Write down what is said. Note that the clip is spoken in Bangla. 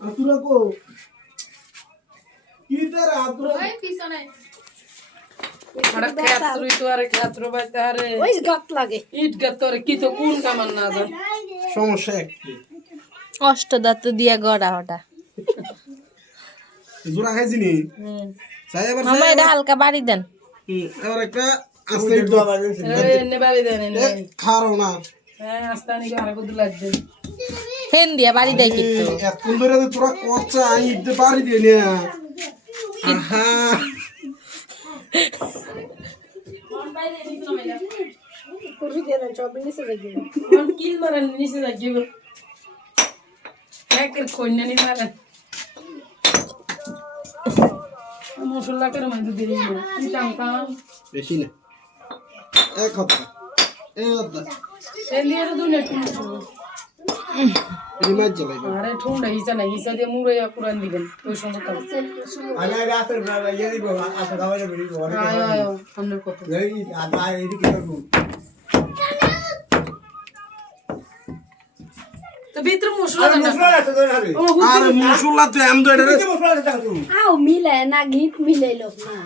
আতুরা কো কি তার আতুরা ওই পিছনে আরে খেত্রুই তো আরে খেত্রু বাইতে আরে ওই গাত লাগে ইট গাতরে কি তো কোন কামান না জান সমস্যা একটি অষ্টদাত দিয়া গড়া ওটা জোড়া খাইছিনি চাই এবার মামা এটা হালকা বাড়ি দেন এবার একটা আস্তে একটু এনে বাড়ি দেন এনে খারো না হ্যাঁ আস্তানি আরে কত লাগবে ফেন দিয়া বাড়ি দেয় কিন্তু এতক্ষণ ধরে তো তোরা কচ্ছা ইটতে পারি দিয়ে নে আহা কোন কিল মারান নিচে যাইব একের কন্যা নি মারান মশলা করে মাইদু দিই না কি টাম বেশি না এক কথা এই অদা এলিয়ে তো দুনে এই মাছ জ্বালাই আরে ঠুন্ডা হিসা না হিসা দিয়ে মুড়াইয়া কুরান দিবেন ওই সঙ্গে তো আগে রাতের বেলা ইয়ে দিব আসা খাওয়া যাবে আয় আয় অন্যের কথা এই আদা এই কি করব তো ভিতরে মশলা আরে না মশলা আছে ধরে হবে ও আর মশলা তো এম তো এটা কি মশলা আছে তা তুমি আও মিলে না গিট মিলে লোক না